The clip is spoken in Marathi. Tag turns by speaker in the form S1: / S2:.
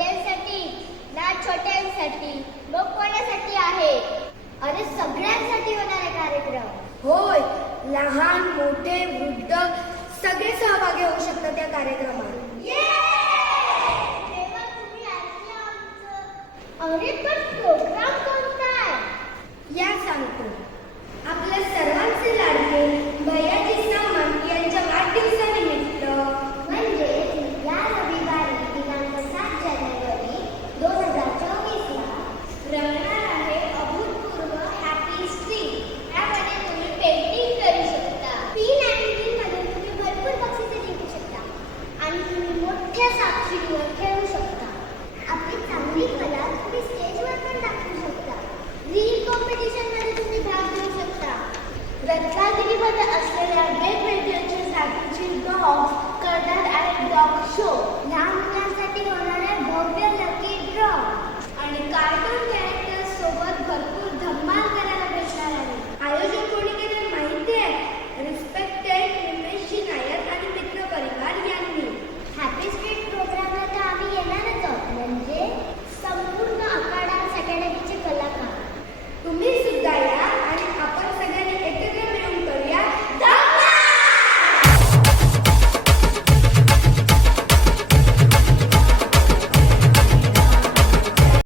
S1: मोठ्यांसाठी ना छोट्यांसाठी मग कोणासाठी आहे? अरे सगळ्यांसाठी होणार आहे कार्यक्रम.
S2: होय लहान मोठे वृद्ध सगळे सहभागी होऊ शकतात त्या कार्यक्रमात. अरे पण प्रोग्राम